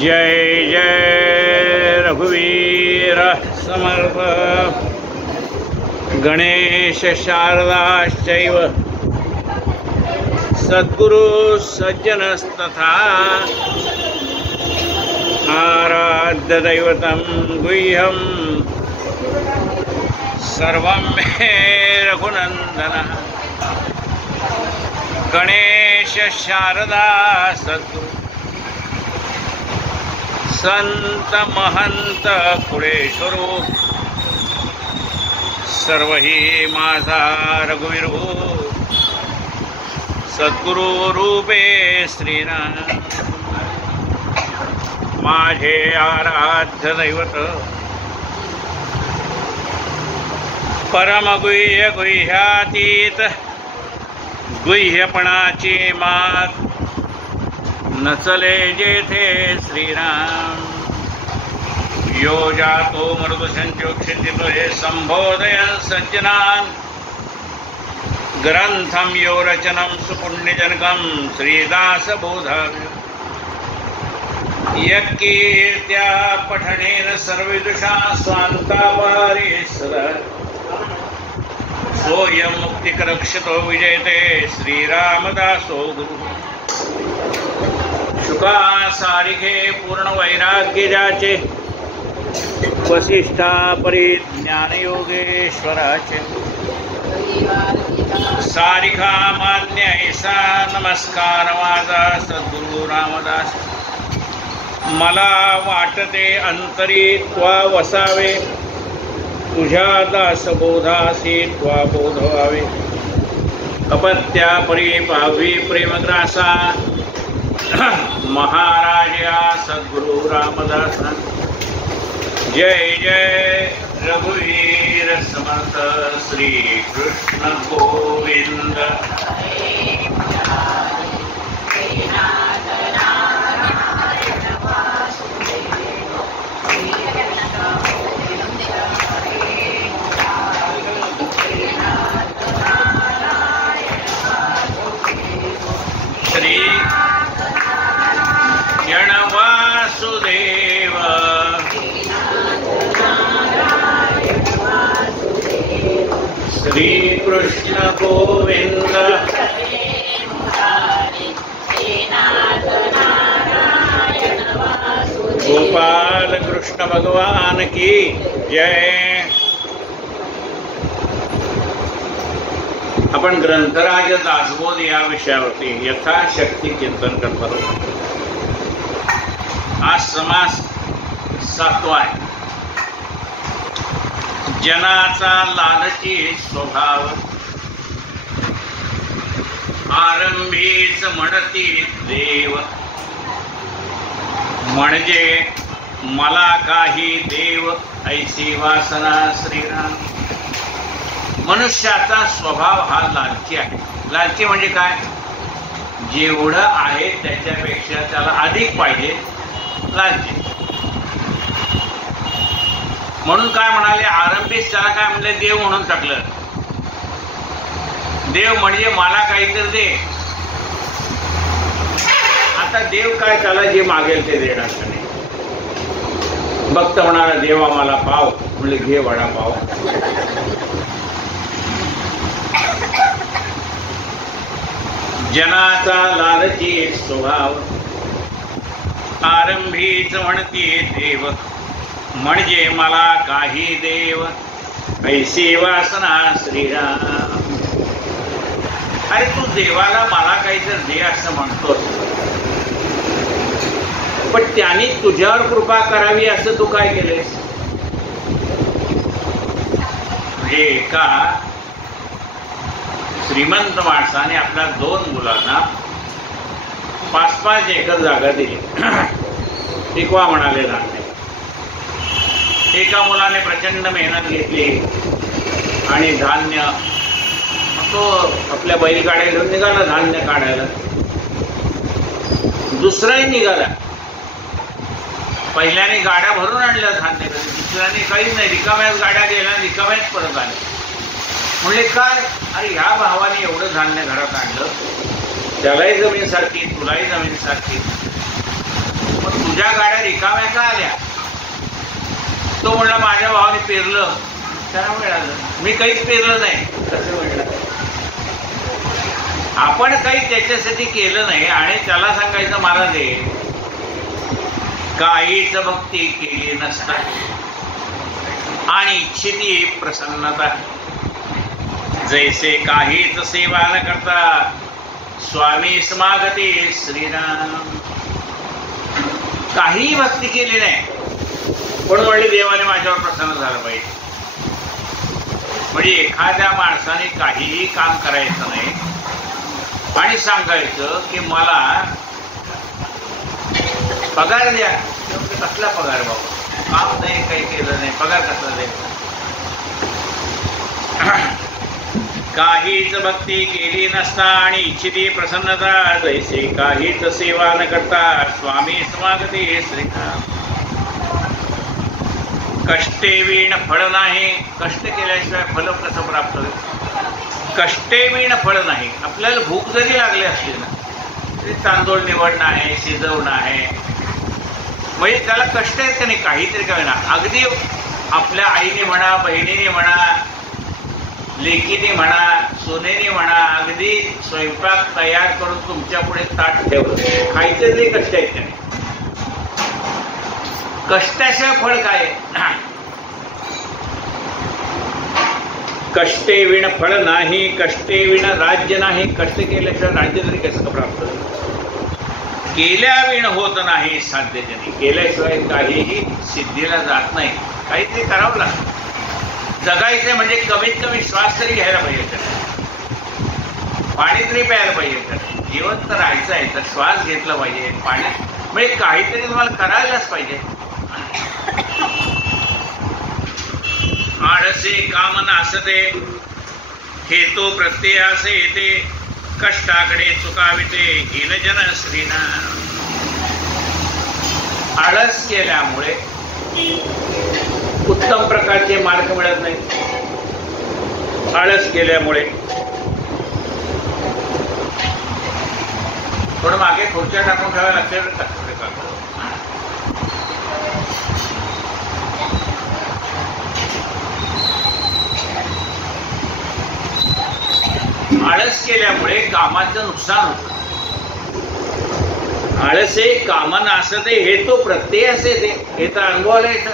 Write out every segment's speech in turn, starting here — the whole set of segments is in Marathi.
जय जय रघुवीर समर्थ गणेश शारदाश्चैव सद्गुरु सज्जनस्तथा आराध्य दैवतं गुह्यं सर्वं मे रघुनंदन गणेश शारदा सद्गुरु संत महंत कुळेश्वरो सर्व ही माझा रघुवीर सद्गुरु रूपे श्रीराम माझे आराध्य दैवत परम गुह्य गुह्यातीत गुह्यपणाची मात नचले जेथे श्रीराम यो जातो मृदुसंचोक्षितो हे संबोधयन् सज्जनान् ग्रंथम यो रचनं सुपुण्यजनकं श्रीदासबोधाव्य यत्कीर्त्या पठनेन सर्वविदुषा स्वान्तापारे सदा सोऽयं मुक्तिकरक्षितो विजयते श्रीरामदासो गुरु शुका सारिखे पूर्ण वैराग्य जाचे वसिष्ठा परिज्ञान योगेश्वराचे सारिखा मान्य ऐसा नमस्कार माझा सद्गुरु रामदास मला वाटते अंतरी त्वा वसावे तुझ्या दासबोधासी त्वा बोधवावे अपत्या परिपावी प्रेमग्रासा महाराजा सद्गुरु रामदास जय जय रघुवीर समर्थ श्री कृष्ण गोविंद श्री वासुदेव श्री कृष्ण गोविंद गोपाल कृष्ण भगवान की जय। आपण ग्रंथराज दासबोध या विषयावरती यथाशक्ती चिंतन करत आहोत। आज समास 7वा आहे। जनाचा लालची स्वभाव आरंभीच म्हणती देव म्हणजे मला काही देव ऐसी वासना श्रीराम। मनुष्याचा स्वभाव हा लालची आहे। लालची म्हणजे काय? जेवढं आहे त्याच्यापेक्षा त्याला अधिक पाहिजे, लालची। म्हणून काय म्हणाले, आरंभीच त्याला काय म्हणले, देव म्हणून टाकलं। देव म्हणजे मला काहीतरी दे। आता देव काय, त्याला जे मागेल ते देणार का नाही। भक्त म्हणाला देवा मला पाव, म्हणजे घे वडापाव। जनाचा लालची स्वभाव आरंभीच म्हणती देव म्हणजे मला काही देव ऐसी वासना श्रीराम। अरे तू देवाला मला काहीतरी दे असं म्हणतोस, पण त्याने तुझ्यावर कृपा करावी असं तू काय केलेस। म्हणजे एका श्रीमंत माणसाने आपल्या 2 मुलांना 5-5 एकर जागा दिली, पिकवा म्हणाले धान्य। एका मुलाने प्रचंड मेहनत घेतली आणि धान्य तो आपल्या बैलगाड्या घेऊन निघाला धान्य काढायला। दुसराही निघाला, पहिल्याने गाड्या भरून आणल्या धान्य, दुसऱ्याने काहीच नाही, रिकाम्याच गाड्या गेल्या, रिकाम्याच परत आल्या। म्हणले काय, अरे ह्या भावाने एवढं धान्य घरात आणलं, त्यालाही जमीन सारखी, तुलाही जमीन सारखी. मग तुझ्या गाड्या रिकाम्या का आल्या? तो म्हणला माझ्या भावाने पेरलं त्याला मिळालं, मी काहीच पेरलं नाही. कसं म्हणलं? आपण काही त्याच्यासाठी केलं नाही आणि त्याला सांगायचं मला दे. काहीच भक्ती केली नसता आणि इच्छिती प्रसन्नता, जैसे काहीच सेवा न करता स्वामी समागते श्रीराम. काहीही भक्ती केली नाही पण म्हणले देवाने माझ्यावर प्रसन्न झालं पाहिजे. म्हणजे एखाद्या माणसाने काहीही काम करायचं नाही आणि सांगायचं की मला पगार द्या. कसला पगार बाबा? काम नाही, काही केलं नाही, पगार कसला द्यायचा? काहीच भक्ती केली नसता आणि इच्छिती प्रसन्नता, जैसे काहीच सेवा न करता स्वामी समागते श्रीराम. कष्टे विण फळ नाही. कष्ट केल्याशिवाय फल कसं प्राप्त होईल? कष्टे विण फळ नाही. आपल्याला भूक जरी लागली असली ना तरी तांदूळ निवडणं आहे, शिजवणं आहे, म्हणजे त्याला कष्ट आहेत का नाही? काहीतरी काय ना. अगदी आपल्या आईने म्हणा, बहिणीने म्हणा, लेकीने म्हणा, सोनेने म्हणा, अगदी स्वयंपाक तयार करून तुमच्या पुढे ताट ठेवलं, खायचे तरी कष्ट आहेत का नाही? कष्टाशिवाय फळ काय? कष्टे विण फळ नाही, कष्टे विण राज्य नाही. कष्ट केल्याशिवाय राज्य तरी कसं प्राप्त होईल? केल्या विण होत नाही साध्य जनी. केल्याशिवाय काहीही सिद्धीला जात नाही. काहीतरी करावं लागतं. जगायचंय म्हणजे कमीत कमी श्वास तरी घ्यायला पाहिजे, पाणी तरी प्यायला पाहिजे. जिवंत राहायचं आहे तर श्वास घेतला पाहिजे, पाणी म्हणजे काहीतरी तुम्हाला करायलाच पाहिजे. आळसे काम नासते हेतू प्रत्ययासे येते, कष्टाकडे चुकाविते हीनजन श्रीनाम. आळस केल्यामुळे उत्तम प्रकारचे मार्ग मिळत नाही. आळस केल्यामुळे थोडं मागे खुर्च्या टाकून ठेवायला लागते. आळस केल्यामुळे कामाचं नुकसान होतं. आळसे कामन असते हेतू प्रत्ययास येते. हे तर अनुभवाला येतं.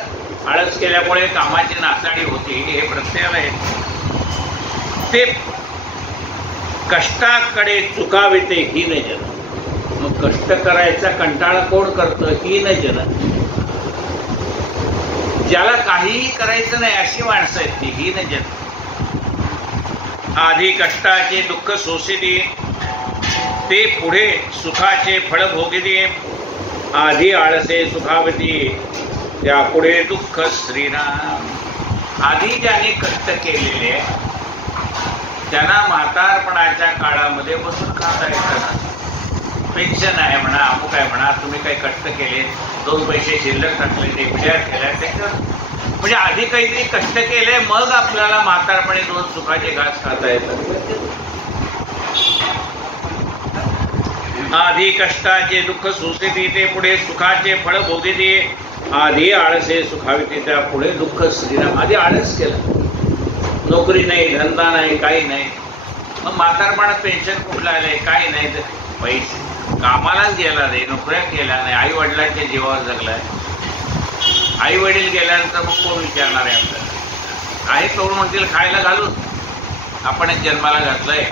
आळस केल्यामुळे कामाची नासाडी होते हे प्रत्ययाला येते. ते कष्टाकडे चुकाविते हीनजन. मग कष्ट करायचा कंटाळा कोण करतं? हीनजन. ज्याला काहीही करायचं नाही अशी माणसं आहेत ती हीनजन. आधी कष्टाचे दुःख सोसिते ते पुढे सुखाचे फळ भोगिते. आधी आळसे सुखावती त्या पुढे दुःख श्रीराम. आधी ज्यांनी कष्ट केलेले त्यांना म्हातारपणाच्या काळामध्ये बसून खाता येतं. पेन्शन आहे म्हणा, अमुक आहे म्हणा, तुम्ही काही कष्ट केले, 2 पैसे शिल्लक टाकले, ते विचार केला, त्याच्यावर म्हणजे आधी काहीतरी कष्ट केले मग आपल्याला म्हातारपणे 2 सुखाचे घास खाता येतात. आधी कष्टाचे दुःख सोसिते ते पुढे सुखाचे फळ भोगिते. आधी आळसे सुखाविते त्या पुढे दुःख श्रीराम. आधी आळस केला, नोकरी नाही, धंदा नाही, काही नाही, मग म्हातारपणात पेन्शन कुठलं आलंय? काही नाही, तर पैसे कामालाच गेला नाही, नोकऱ्या केल्या नाही, आई वडिलांच्या जीवावर जगलाय. आई वडील गेल्यानंतर मग कोण विचारणार आहे आपल्याला? आहे तरुण म्हणतील खायला घालून, आपणच जन्माला घातलंय.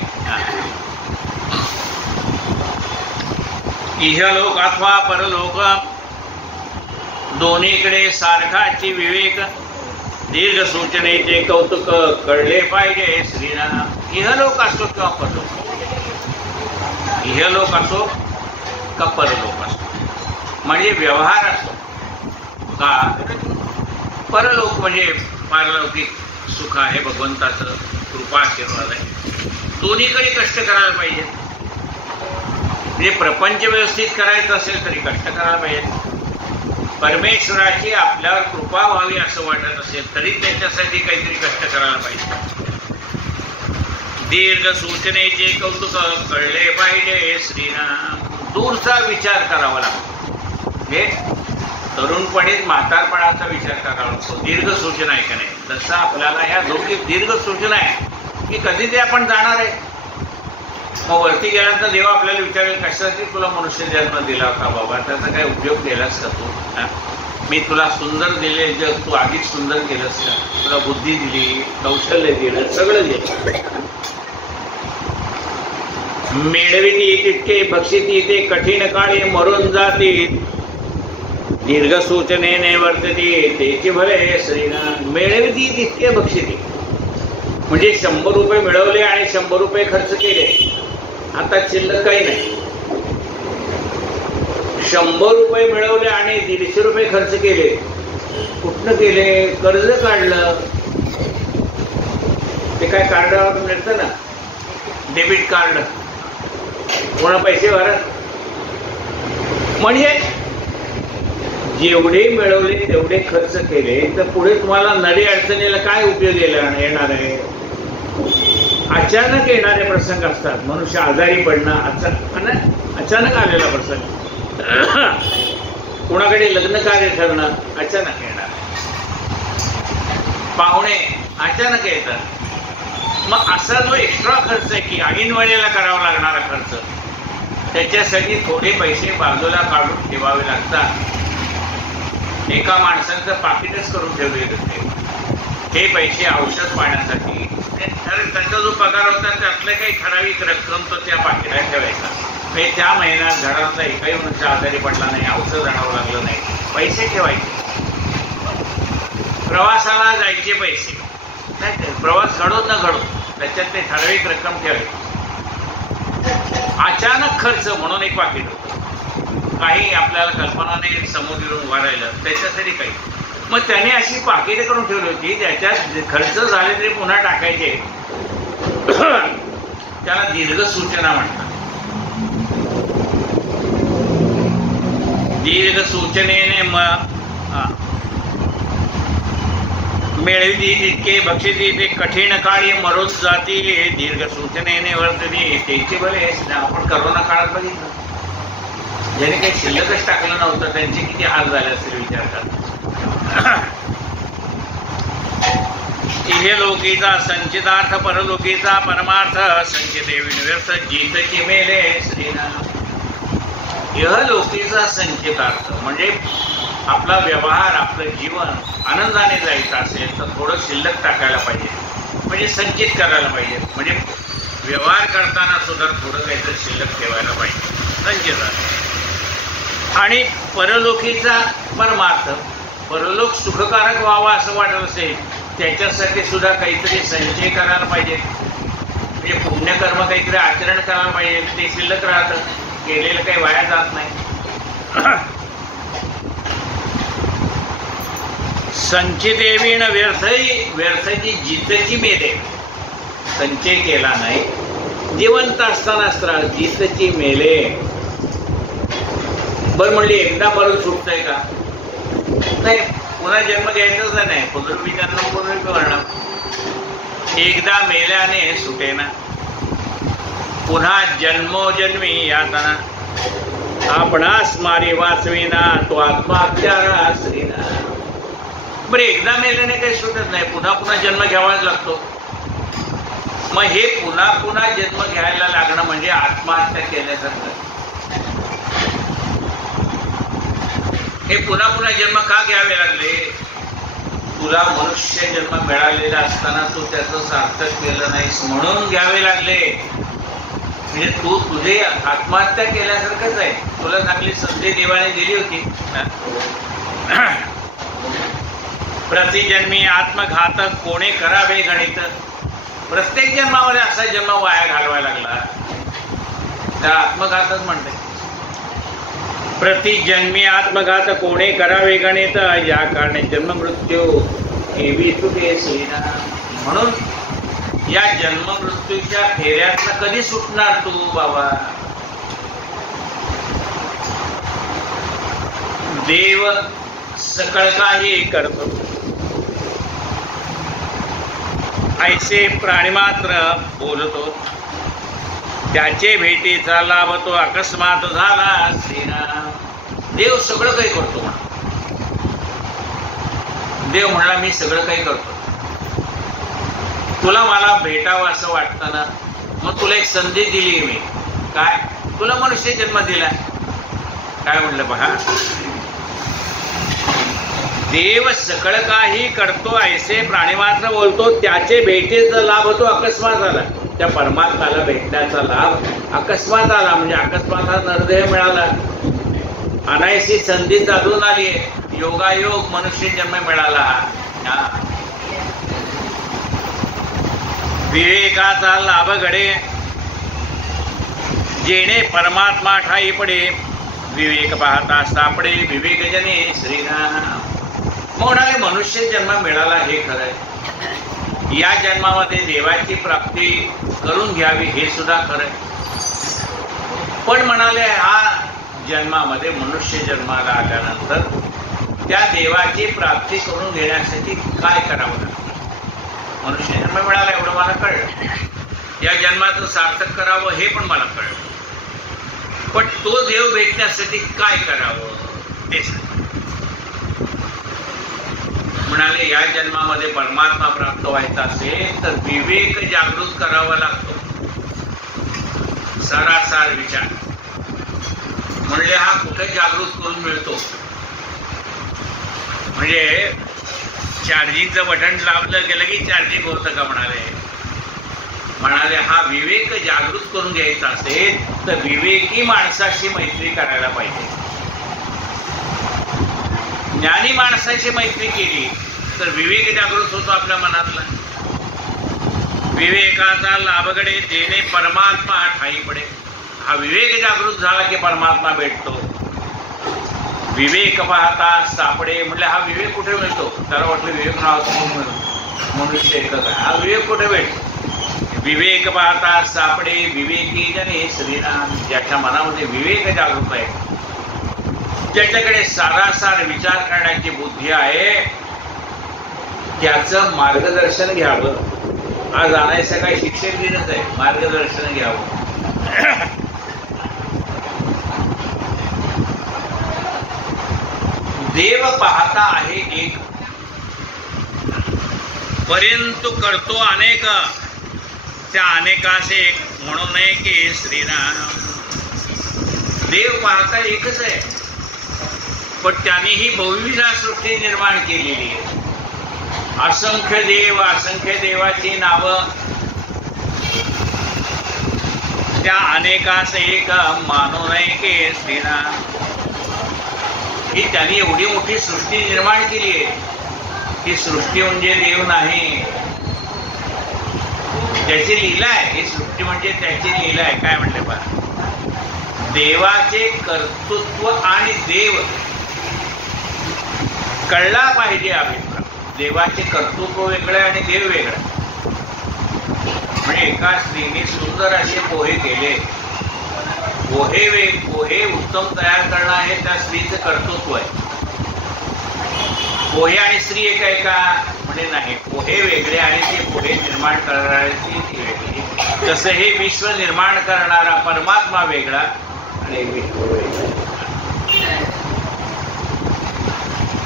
इहलोक अथवा परलोक दोन्हीकडे सारखाची विवेक. दीर्घ सूचनेचे कौतुक कळले पाहिजे श्रीराम. इहलोक असो किंवा परलोक, इहलोक असो का परलोक असो, म्हणजे व्यवहार असो का परलोक म्हणजे पारलौकिक सुख आहे, भगवंताचं कृपा आशीर्वाद आहे. दोन्हीकडे कष्ट करायला पाहिजे. म्हणजे प्रपंच व्यवस्थित करायचं असेल तरी कष्ट करायला पाहिजे. परमेश्वराची आपल्यावर कृपा व्हावी असं वाटत असेल तरी त्याच्यासाठी काहीतरी कष्ट करायला पाहिजे. दीर्घ सूचनेचे कौतुक कळले पाहिजे श्रीराम. दूरचा विचार करावा लागतो. म्हणजे तरुणपणीत म्हातारपणाचा विचार करावा लागतो. दीर्घ सूचना आहे का नाही, तसं आपल्याला ह्या दोघी दीर्घ सूचना आहे की कधी ते आपण जाणार आहे. मग वरती गेल्यानंतर देव आपल्याला विचारेल कशासाठी तुला मनुष्य जन्म दिला होता बाबा, त्याचा काय उपयोग केलास का तू? मी तुला सुंदर दिले जग, तू अधिक सुंदर केलंस का? तुला बुद्धी दिली, कौशल्य दिलं, सगळं दिलं. मिळविती तितके बक्षिती ते कठीण काळी मरून जाती. दीर्घ सूचनेने वर्तती त्याची भले श्रीनाथ. मिळविती तितके बक्षिती म्हणजे 100 रुपये मिळवले आणि 100 रुपये खर्च केले, आता शिल्लक काही नाही. 100 रुपये मिळवले आणि 150 रुपये खर्च केले. कुठनं केले? कर्ज काढलं. ते काय कार्डावर मिळतं ना, डेबिट कार्ड, कोणा पैसे भरत. म्हणजे जेवढे मिळवले तेवढे खर्च केले तर पुढे तुम्हाला नडी अडचणीला काय उपयोग येणार आहे? अचानक येणारे प्रसंग असतात. मनुष्य आजारी पडणं अचानक आलेला प्रसंग, कोणाकडे लग्न कार्य ठरणं अचानक येणार, पाहुणे अचानक येतात. मग असा जो एक्स्ट्रा खर्च आहे की ऐन वेळेला करावा लागणारा खर्च, त्याच्यासाठी थोडे पैसे बाजूला काढून ठेवावे लागतात. एका माणसाचं पाकिटच करून ठेवले होते. हे पैसे औषध पाण्यासाठी, त्यांचा जो पगार होता त्यातले काही ठराविक रक्कम तो त्या पाकिटात ठेवायचा. म्हणजे त्या महिन्यात घरातला एकही मनुष्य आजारी पडला नाही, औषध आणावं लागलं नाही, पैसे ठेवायचे. प्रवासाला जायचे पैसे, प्रवास घडो न घडो त्याच्यात ते ठराविक रक्कम ठेवायची. अचानक खर्च म्हणून एक पाकिट होतं. काही आपल्याला कल्पना नाही, समोर येऊन उभा राहिलं त्याच्यासाठी काही. मग त्याने अशी पाकिटे करून ठेवली होती, त्याच्यात खर्च झाले तरी पुन्हा टाकायचे. त्याला दीर्घ सूचना म्हणतात. दीर्घ सूचनेने मिळविती तितके बक्षिती ते कठीण काळी मरून जाती. दीर्घ सूचनेने वर्तती त्याची भले. आपण करोना काळात बघितलं, ज्याने काही शिल्लकच टाकलं नव्हतं त्यांचे किती हाल झाले असतील विचार करा. इहे लोकीचा संचितार्थ परलोकीचा परमार्थ संचिते विनिव्यर्थ जितची मेले श्रीनाम. इह लोकीचा संचितार्थ म्हणजे आपला व्यवहार, आपलं जीवन आनंदाने जायचं असेल तर थोडं शिल्लक टाकायला पाहिजे, म्हणजे संचित करायला पाहिजे. म्हणजे व्यवहार करताना सुद्धा थोडं काहीतरी शिल्लक ठेवायला पाहिजे, संचितार्थ. आणि परलोकीचा परमार्थ, परलोक सुखकारक व्हावा असं वाटत असेल त्याच्यासाठी सुद्धा काहीतरी संचय करायला पाहिजे. म्हणजे पुण्यकर्म काहीतरी आचरण करायला पाहिजे, ते शिल्लक राहतं, केलेलं काही वाया जात नाही. संचितेवीण व्यर्थची जितची मेले. संचय केला नाही, जिवंत असतानाच त्रास, जितची मेले. बरं म्हणले एकदा मरून सुटतंय का? नाही, पुन्हा जन्म घ्यायचाच नाही. पुनर्वी जन्म पुनर्वी मरण. एकदा मेल्याने सुटेना, पुन्हा जन्मोजन्मी यातना. आपणास मारी वाचविना तो आत्महत्यारा श्रीना. बरं एकदा मेल्याने काही सुटत नाही, पुन्हा पुन्हा जन्म घ्यावाच लागतो. मग हे पुन्हा पुन्हा जन्म घ्यायला लागणं म्हणजे आत्महत्या केल्यासारखं. हे पुन्हा पुन्हा जन्म का घ्यावे लागले? तुला मनुष्य जन्म मिळालेला असताना तू त्याचं सार्थक केलं नाहीस म्हणून घ्यावे लागले. म्हणजे तू तुझे आत्महत्या केल्यासारखंच आहे. तुला चांगली संधी देवाने दिली होती. प्रतिजन्मी आत्मघातक कोणी करावे गणित. प्रत्येक जन्मामध्ये असा जन्म वाया घालवायला लागला त्याला आत्मघातच म्हणते. प्रतिजन्मी आत्मघात कोणे करावे गणित. या कारणे जन्म मृत्यू एवी सुटे श्रीना. म्हणून या जन्म मृत्यूच्या फेऱ्यातनं कधी सुटणार तू बाबा? देव सकळ काही करतो. ऐसे प्राणीमात्र बोलतो, त्याचे भेटीचा लाभ तो अकस्मात झाला श्रीराम. देव सगळं काही करतो म्हणा. देव म्हणला मी सगळं काही करतो. तुला मला भेटावं असं वाटतं ना, मग तुला एक संधी दिली मी. काय? तुला मनुष्य जन्म दिला. काय म्हणलं पहा, देव सकळ काही करतो ऐसे प्राणीमात्र बोलतो, त्याचे भेटीचा लाभ तो अकस्मात झाला. त्या परमात्म्याला भेटण्याचा लाभ अकस्मात आला. म्हणजे अकस्मात हा नरदेह मिळाला, अनायसी संधी चालून आली, योगायोग मनुष्य जन्म मिळाला. विवेकाचा लाभ घडे, जेणे परमात्मा ठाई पडे, विवेक पाहता सापडे विवेकजने श्रीराम. म्हणाले मनुष्य जन्म मिळाला हे खरंय. या जन्मामध्ये देवाची प्राप्ती करून घ्यावी हे सुद्धा खरंय. पण म्हणाले हा जन्मामध्ये मनुष्य जन्माला आल्यानंतर त्या देवाची प्राप्ती करून घेण्यासाठी काय करावं लागतं. मनुष्य जन्म मिळाला एवढं मला कळलं. या जन्माचं सार्थक करावं हे पण मला कळलं. पण तो देव भेटण्यासाठी काय करावं ते सांग. म्हणाले या जन्मामध्ये परमात्मा प्राप्त व्हायचा असेल तर विवेक जागृत करावा लागतो. सारासार विचार. म्हणले हा कुठे जागृत करून मिळतो. म्हणजे चार्जिंगचं बटन दाबलं गेलं की चार्जिंग होतं का. म्हणाले हा विवेक जागृत करून घ्यायचा असेल तर विवेकी माणसाशी मैत्री करायला पाहिजे. ज्ञानी माणसाची मैत्री केली तर विवेक जागृत होतो आपल्या मनातला. विवेकाचा लाभगडे जेणे परमात्मा ठाई पडे. हा विवेक जागृत झाला की परमात्मा भेटतो. विवेक पाहता सापडे. म्हणजे हा विवेक कुठे मिळतो. त्याला वाटलं विवेक नावाचं मनुष्य एकच आहे. हा विवेक कुठे भेटतो. विवेक पाहता सापडे विवेकी जने श्रीराम. ज्याच्या मनामध्ये विवेक जागृत आहे, ज्याच्याकडे सारासार विचार करण्याची बुद्धी आहे, त्याचं मार्गदर्शन घ्यावं. आज आणायचं काही शिक्षक दिनच आहे. मार्गदर्शन घ्यावं. देव पाहता आहे एक, परंतु करतो अनेक. त्या अनेकासे एक म्हणू नये की श्रीराम. देव पाहता एकच आहे, पण त्यांनीही बहुविध सृष्टी निर्माण केलेली आहे. असंख्य देव, असंख्य देवाची नावं. त्या अनेकास एक मानू नये की श्रीराम. ही त्यांनी एवढी मोठी सृष्टी निर्माण केली आहे. ही सृष्टी म्हणजे देव नाही, त्याची लीला आहे. ही सृष्टी म्हणजे त्याची लीला आहे. काय म्हणले पहा, देवाचे कर्तृत्व आणि देव कळला पाहिजे अभिप्राय. देवाचे कर्तृत्व वेगळे आणि देव वेगळा. म्हणजे एका स्त्रीने सुंदर असे पोहे केले. पोहे उत्तम तयार करणं हे त्या स्त्रीचं कर्तृत्व आहे. पोहे आणि स्त्री एक आहे का. म्हणजे नाही. पोहे वेगळे आणि ते पोहे निर्माण करणारी ती वेगळी. तसं हे विश्व निर्माण करणारा परमात्मा वेगळा आणि विश्व वेगळा.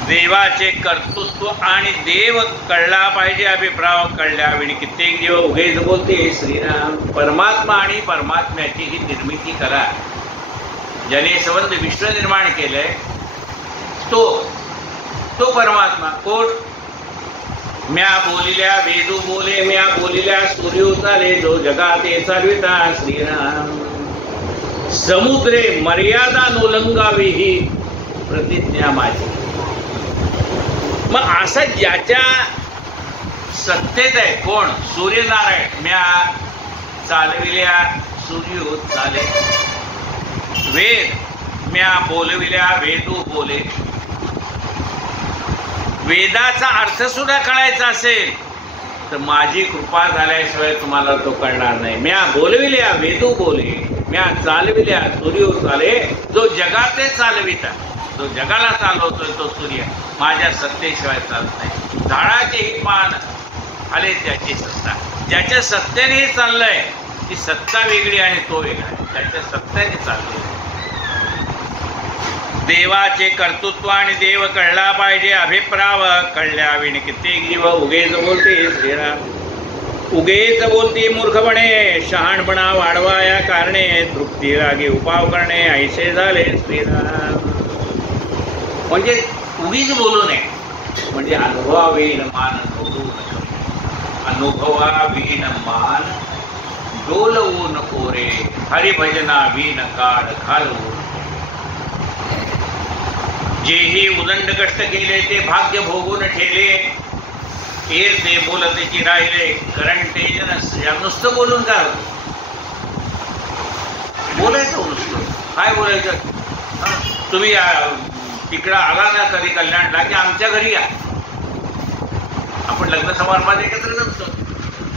देवाचे कर्तृत्व आणि देव कळला पाहिजे अभिप्राय. कळल्यावेळी कित्येक देव उगेच बोलते श्रीराम. परमात्मा आणि परमात्म्याची ही निर्मिती करा. ज्याने संबंध विश्व निर्माण केलंय तो परमात्मा कोण. म्या बोलिल्या वेदू बोले, म्या बोलिल्या सूर्य चाले, जो जगाते चालविता श्रीराम. समुद्रे मर्यादा नोलंगावी ही प्रतिज्ञा माझी. मग असं ज्याच्या सत्तेत आहे कोण. सूर्यनारायण. म्या चालविल्या सूर्य चाले. वेद म्या बोलविल्या वेदू बोले. वेदाचा अर्थ सुद्धा कळायचा असेल तर माझी कृपा झाल्याशिवाय तुम्हाला तो कळणार नाही. म्या बोलविल्या वेदू बोले, म्या चालविल्या सूर्य चाले. जो जगाते चालविता, जो जगाला चालवतोय तो सूर्य माझ्या सत्तेशिवाय चालत नाही. झाडाचे ही पान आले त्याची सत्ता. ज्याच्या सत्तेने चाललंय ती सत्ता वेगळी आणि तो वेगळा आहे. त्याच्या सत्तेने चाललंय. देवाचे कर्तृत्व आणि देव कळला पाहिजे अभिप्राव. कळल्याविण कित्येक जीव उगेच बोलते श्रीराम. उगेच बोलती मूर्खपणे. शहाणपणा वाढवा या कारणे. तृप्ती रागी उपाव करणे ऐसे झाले श्रीराम. म्हणजे उगीच बोलू नये. म्हणजे अनुभवावीन मान डोलवू नये. अनुभवावीन मान डोलवू नको रे. हरिभजना वीन काळ घालवू. जेही उदंड कष्ट केले ते भाग्य भोगून ठेले. एर ते बोलतेची राहिले करण तेजन. नुसतं बोलून काय होतं? बोलायचं नुसतं. काय बोलायचं? तुम्ही तिकडं आला ना कधी कल्याणला की आमच्या घरी या. आपण लग्न समारंभात एकत्र जमतो.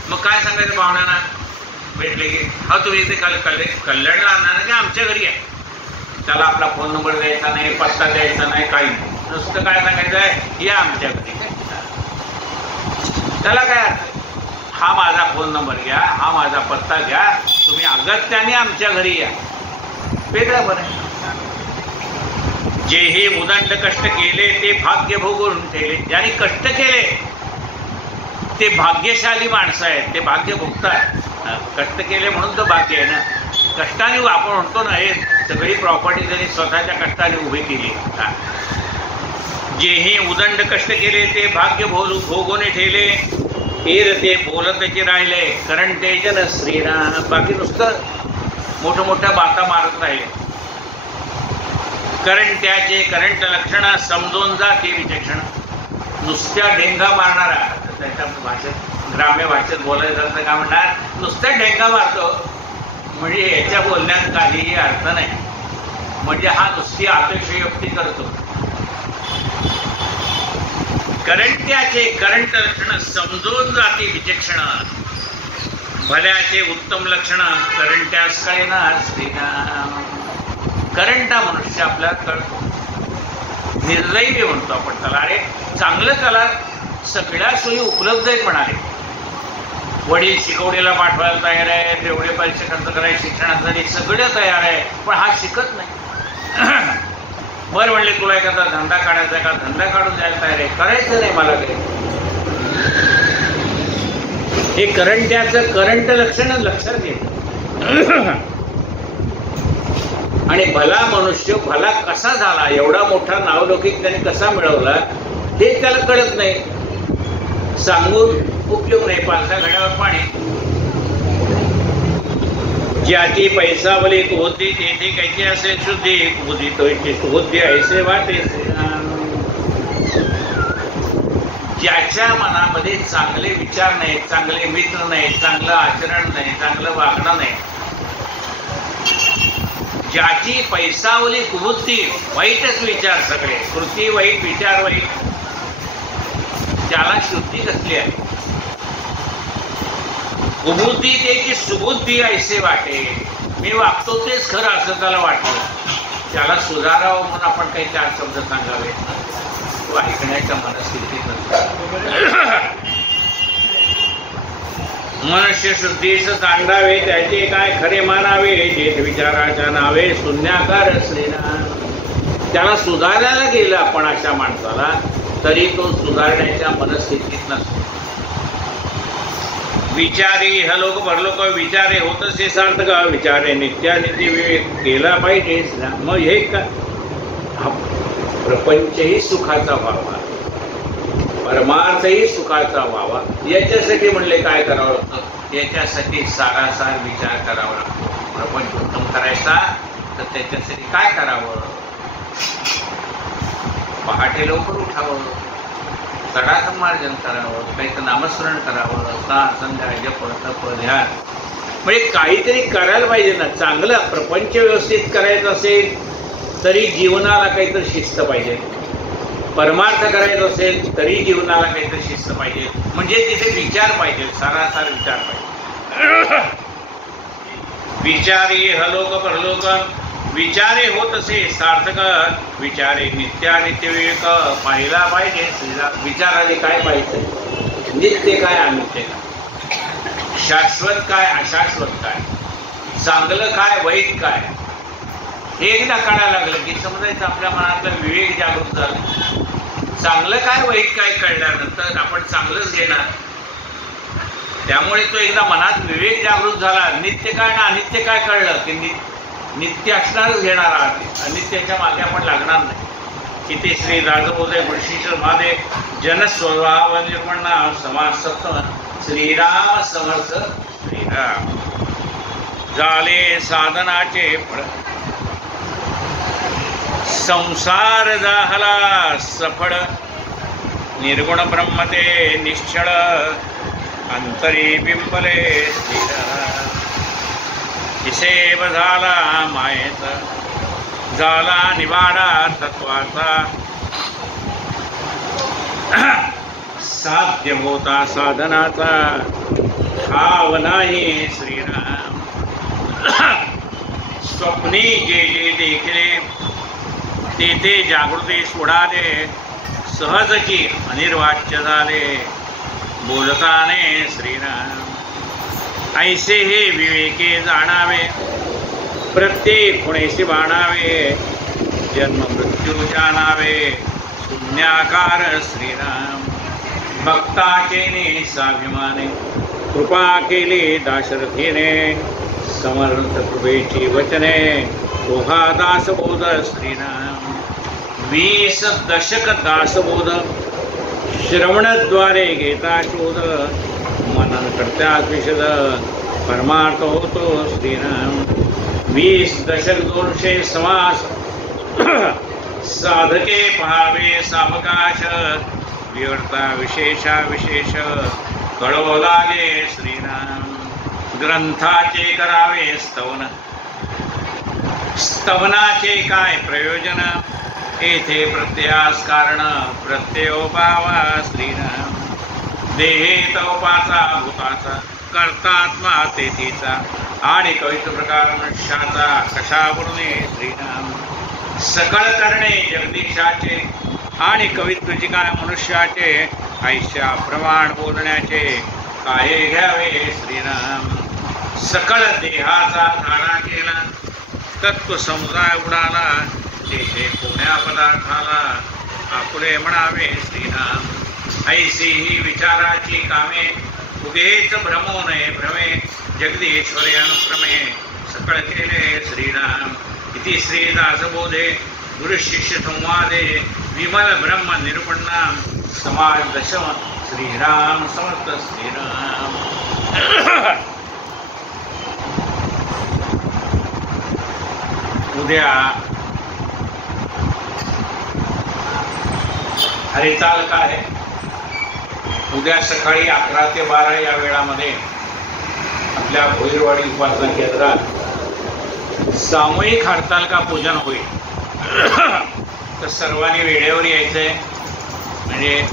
मग काय सांगायचं पाहुण्यांना भेटले की हा तुम्ही इथे कल्याणला आणणार की आमच्या घरी या. त्याला आपला फोन नंबर द्यायचा नाही, पत्ता द्यायचा नाही, काही नाही. नुसतं काय सांगायचं आहे या आमच्या घरी. त्याला काय अर्थ? हा माझा फोन नंबर घ्या, हा माझा पत्ता घ्या, तुम्ही अगत्याने आमच्या घरी या. वेगळं बरं. जे हे उदंड कष्ट केले ते भाग्य भोगून ठेवले. ज्यांनी कष्ट केले ते भाग्यशाली माणसं आहेत. ते भाग्य भोगतात. कष्ट केले म्हणून तो भाग्य आहे ना. कष्टाने आपण म्हणतो ना हे सगळी प्रॉपर्टी त्यांनी स्वतःच्या कष्टाने उभी केली. जे हे उदंड कष्ट केले ते भाग्य भोगून ठेवले. एर ते बोलतचे राहिले करण तेजन श्रीराम. बाकी नुसतं मोठं मोठ्या बाता मारत राहिले. कारण त्याचे करंट लक्षण समजून जा ते विचक्षण. नुसत्या ढेंगा मारणारा. त्याच्या भाषेत ग्राम्य भाषेत बोलायचं तर काय म्हणणार? नुसत्या ढेंगा मारतो म्हणजे याच्या बोलण्यात काहीही अर्थ नाही. म्हणजे हा नुसती अतिशयोक्ती करतो. करंट्याचे करंट लक्षण समजून जाते विचक्षण. भल्याचे उत्तम लक्षण करंट्यास काय ना श्रीराम. करंट हा मनुष्य आपल्याला कळतो. निर्दैवी म्हणतो आपण त्याला. अरे चांगलं त्याला सगळ्या सोयी उपलब्ध आहेत म्हणाले. वडील शिकवणीला पाठवायला तयार आहे, तेवढे पैसे खर्च करायचे शिक्षणासाठी सगळं तयार आहे, पण हा शिकत नाही. बरं म्हणले तुला एखादा धंदा काढायचा आहे का? धंदा काढून द्यायला तयार आहे. करायचं नाही मला काही. हे करंट्याचं करंट लक्षण लक्षात येतं. आणि भला मनुष्य भला कसा झाला, एवढा मोठा नावलौकिक त्याने कसा मिळवला ते त्याला कळत नाही. सांगून उपयोग नाही. पालथा घड्यावर पाणी. ज्याची पैसावली कुबुद्धी तेथे कैची असे शुद्धी. कुबुद्धी तोची सुबुद्धी ऐसे वाटे. ज्याच्या मनामध्ये चांगले विचार नाही, चांगले मित्र नाही, चांगलं आचरण नाही, चांगलं वागणं नाही, ज्याची पैसावली कुबुद्धी, वाईटच विचार सगळे, कृती वाईट, विचार वाईट, त्याला शुद्धी कसली आहे? कुबुद्धी त्याची सुबुद्धी ऐसे वाटे. मी वागतो तेच खरं असं त्याला वाटलं. त्याला सुधारावं म्हणून आपण काही चार शब्द सांगावे तो ऐकण्याच्या मनस्थितीत नसतो. मनुष्य शुद्धीस सांगावे त्याचे काय खरे मानावे. जेथ विचाराच्या नावे शून्याकार श्रीराम. त्याला सुधारायला गेलं आपण अशा माणसाला तरी तो सुधारण्याच्या मनस्थितीत नसतो. विचारी हलोक परलोक विचारे होत असे सार्थक. विचारे नित्यानित्य विवेक केला पाहिजे. मग हे का प्रपंचही सुखाचा व्हावा, परमार्थही सुखाचा व्हावा. याच्यासाठी म्हणले काय करावं लागतं? याच्यासाठी सारासार विचार करावा लागतो. प्रपंच उत्तम करायचा तर त्याच्यासाठी काय करावं? पहाटे लवकर उठावं, सडासंमार्जन करावं, काही तर नामस्मरण करावं, संध्या जप तप ध्यान, म्हणजे काहीतरी करायला पाहिजे ना. चांगलं प्रपंच व्यवस्थित करायचं असेल तरी जीवनाला काहीतरी शिस्त पाहिजे. परमार्थ करायचं असेल तरी जीवनाला काहीतरी शिस्त पाहिजे. म्हणजे तिथे विचार पाहिजे, सारासार विचार पाहिजे. विचारी हलोक परलोक विचारे होत असे सार्थक. विचारे नित्यानित्य विवेक पाहिला पाहिजे. विचाराने काय पाहिजे? नित्य काय अनित्य काय, शाश्वत काय अशाश्वत काय, चांगलं काय वाईट काय, हे एकदा कळायला लागलं की समजायचं आपल्या मनातला विवेक जागृत झाला. चांगलं काय वाईट काय कळल्यानंतर आपण चांगलंच घेणार. त्यामुळे तो एकदा मनात विवेक जागृत झाला, नित्य काय ना अनित्य काय कळलं की नित्य असणारच घेणार आहात, अनित्याच्या मागे आपण लागणार नाही. किती श्री राजबोधे गुरुशिष्य महादे जनस्वभाव निर्मणा समाज सप्तम श्रीराम समर्थ श्रीराम. झाले साधनाचे फळ संसार झाला सफळ, निर्गुण ब्रह्मते निश्चळ अंतरी बिंबले स्थिर. हिसेब झाला मायेचा, झाला निवाडा तत्वाचा, साध्य होता साधनाचा ठाव नाही श्रीराम. स्वप्नी जे जे देखले ते ते जागृती सोडाले, सहज की अनिर्वाच्य झाले बोलताने श्रीराम. ऐसे हे विवेके जाणावे प्रत्येक खुणेशी बाणावे, जन्म मृत्यू जाणावे शून्याकार श्रीराम. भक्ताचे स्वाभिमाने कृपा केली दाशरथीने, समर्थ कृपेची वचने ओघा दासबोध श्रीराम. 20 दशक दासबोध श्रवणद्वारे घेता शोध, मनन करत्या विशद परमार्थ होतो श्रीराम. 20 दशक 200 समास साधके पहावे सावकाश, विवर्ता विशेषा विशेष कळो लागे श्रीराम. ग्रंथाचे करावे स्तवन, स्तवनाचे काय प्रयोजन, येथे प्रत्ययास कारण प्रत्ययोपावा श्रीराम. देहे तवपाचा भूताचा कर्तात्मा तेथीचा, आणि कवित्व प्रकार मनुष्याचा कशावरुणे श्रीराम. सकळ करणे जगदीशाचे, आणि कवित्वची काय मनुष्याचे, ऐशा प्रमाण बोलण्याचे काय घ्यावे श्रीराम. सकळ देहाचा धारा केला, तत्व समुदाय उडाला, तेथे कोण्या पदार्थाला आपुले म्हणावे श्रीराम. ऐशी ही विचाराची कामे, उगेच भ्रमो नये भ्रमे, जगदीश्वरी अनुक्रमे सकळ केले श्रीराम. इति श्री दासबोधे गुरुशिष्य संवादे विमल ब्रह्म निरूपणा समाज दशम श्रीराम समर्थ श्रीराम. उद्या हरिताल काय, उद्या सकाळी 11 ते 12 या वेळामध्ये आपल्या भोईरवाडी उपासना केंद्रात सामूहिक हरतालिका पूजन होईल. तर सर्वांनी वेळेवर यायचंय. म्हणजे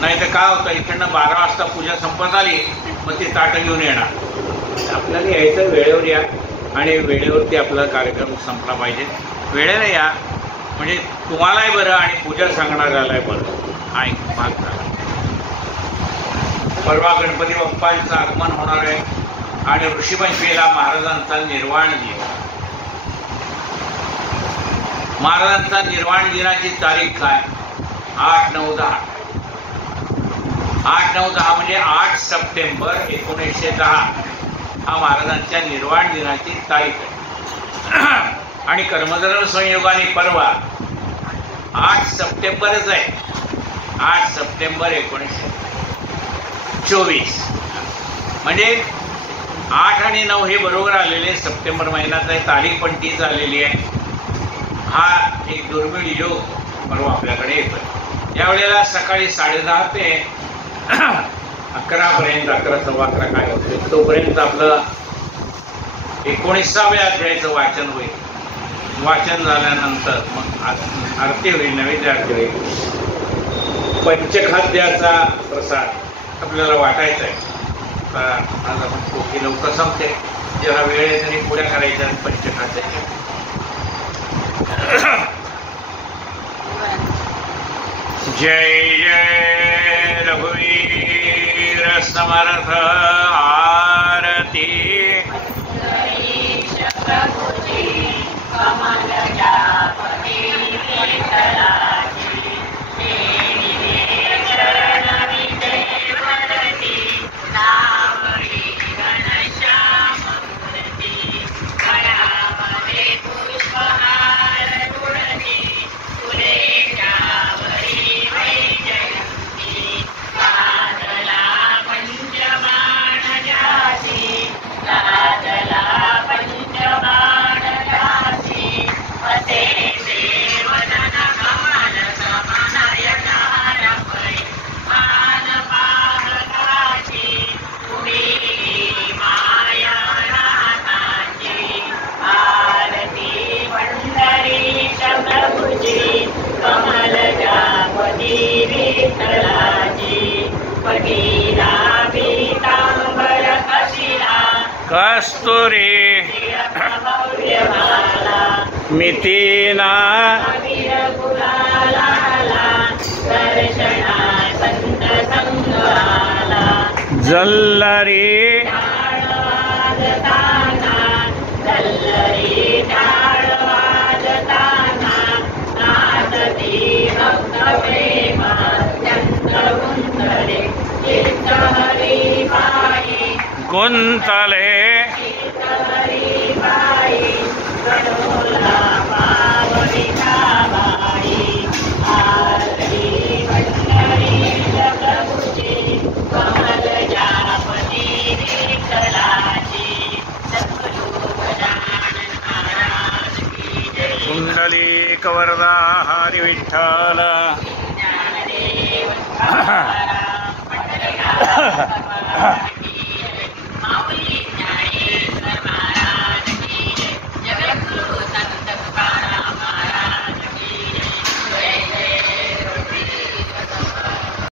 नाही तर काय होतं, इकडनं 12 वाजता पूजा संपत आली मग ते ताटं घेऊन येणार. आपल्याला यायचं, वेळेवर या आणि वेळेवरती आपला कार्यक्रम संपला पाहिजे. वेळेला या म्हणजे तुम्हालाही बरं आणि पूजा सांगणाऱ्यालाही बरं. ऐक भाग झाला. परवा गणपती बाप्पांचं आगमन होणार आहे आणि ऋषीपंचमीला महाराजांचा निर्वाण दिन. महाराजांचा निर्वाण दिनाची तारीख काय? 8, 9, 10. 8, 9, 10 म्हणजे 8 सप्टेंबर 1910 हा महाराजांच्या निर्वाण दिनाची तारीख आहे. आणि कर्मधर्म संयोगाने परवा 8 सप्टेंबरच आहे. 8 सप्टेंबर 1924 म्हणजे 8 आणि 9 हे बरोबर आलेले सप्टेंबर महिन्यात आहे. तारीख पण तीच आलेली आहे. हा एक दुर्मिळ योग परवा आपल्याकडे येतो. यावेळेला सकाळी 10:30 ते 11 पर्यंत, 11, सव्वा 11 काय होते तोपर्यंत आपलं 19व्या अध्यायाचं वाचन होईल. वाचन झाल्यानंतर मग आरती होईल, नैवेद्य आरती होईल. पंचखाद्याचा प्रसाद आपल्याला वाटायचा आहे. आज आपण पोकी लवकर संपते, जरा वेळ तरी पुढ्या करायच्या पंचखाद्याच्या. जय जय रघुवीर समर्थ आरती कस्तुरी मितीना जल्लरी गुंतले कुंडली कवरदा हरी विठ्ठल